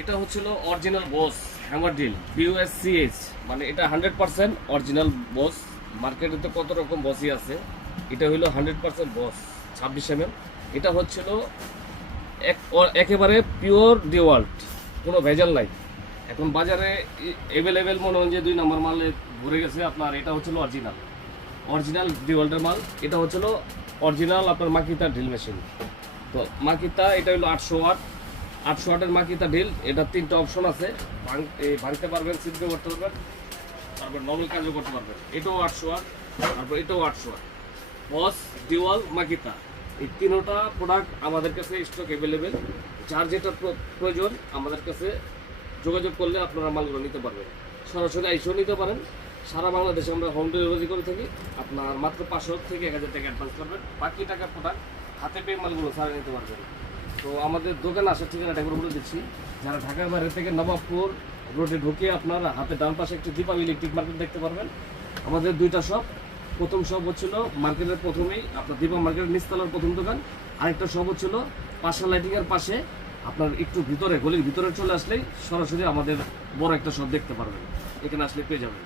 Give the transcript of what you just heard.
এটা হচ্ছিল অরিজিনাল বস hammer drill BOSCH, মানে এটা 100% অরিজিনাল বস। মার্কেটে তো কত রকম বসই আছে, এটা হলো 100% বস 26 mm। এটা হচ্ছিল একেবারে পিওর ডিওয়াল্ট, কোনো ভেজাল নাই। এখন বাজারে অ্যাভেলেবেল মনে হয় যে 2 নম্বর মালে ভরে গেছে আপনার। এটা হচ্ছিল অরিজিনাল ডিওয়াল্টের মাল। এটা হচ্ছিল অরিজিনাল আপনার মাকিতা ড্রিল মেশিন। তো মাকিতা এটা হলো 800 ওয়াটের মাকিতা ড্রিল। এটা 3টা অপশন আছে, ভাঙতে পারবেন, ছিদ্র করতে পারবেন, তারপর নর্মাল কাজও করতে পারবেন। এটাও 800 ওয়াট, তারপর এটাও 800 ওয়াট। বস, ডিওয়াল, মাকিতা, এই 3টা প্রোডাক্ট আমাদের কাছে স্টক অ্যাভেলেবেল। যার যেটা প্রয়োজন আমাদের কাছে যোগাযোগ করলে আপনারা মালগুলো নিতে পারবেন। সরাসরি আইসেও নিতে পারেন। সারা বাংলাদেশে আমরা হোম ডেলিভারি করে থাকি। আপনার মাত্র 500 থেকে 1000 টাকা অ্যাডভান্স করবেন, বাকি টাকা প্রোডাক্ট হাতে পেয়ে মালগুলো সারা নিতে পারবেন। তো আমাদের দোকানে আসার ঠিকানাটা একবার বলে দিচ্ছি। যারা ঢাকার বাইরে থেকে নবাবপুর রোডে ঢুকে আপনার হাতে ডান পাশে একটি দীপাবলি ইলেকট্রিক মার্কেট দেখতে পারবেন। আমাদের 2টা শপ। প্রথম শপ হচ্ছিল মার্কেটের প্রথমেই আপনার দীপা মার্কেটের নিচতলার প্রথম দোকান। আরেকটা শপ হচ্ছিল পাশা লাইটিংয়ের পাশে, আপনার একটু ভিতরে গলির ভিতরে চলে আসলেই সরাসরি আমাদের বড় একটা শপ দেখতে পারবেন। এখানে আসলে পেয়ে যাবেন।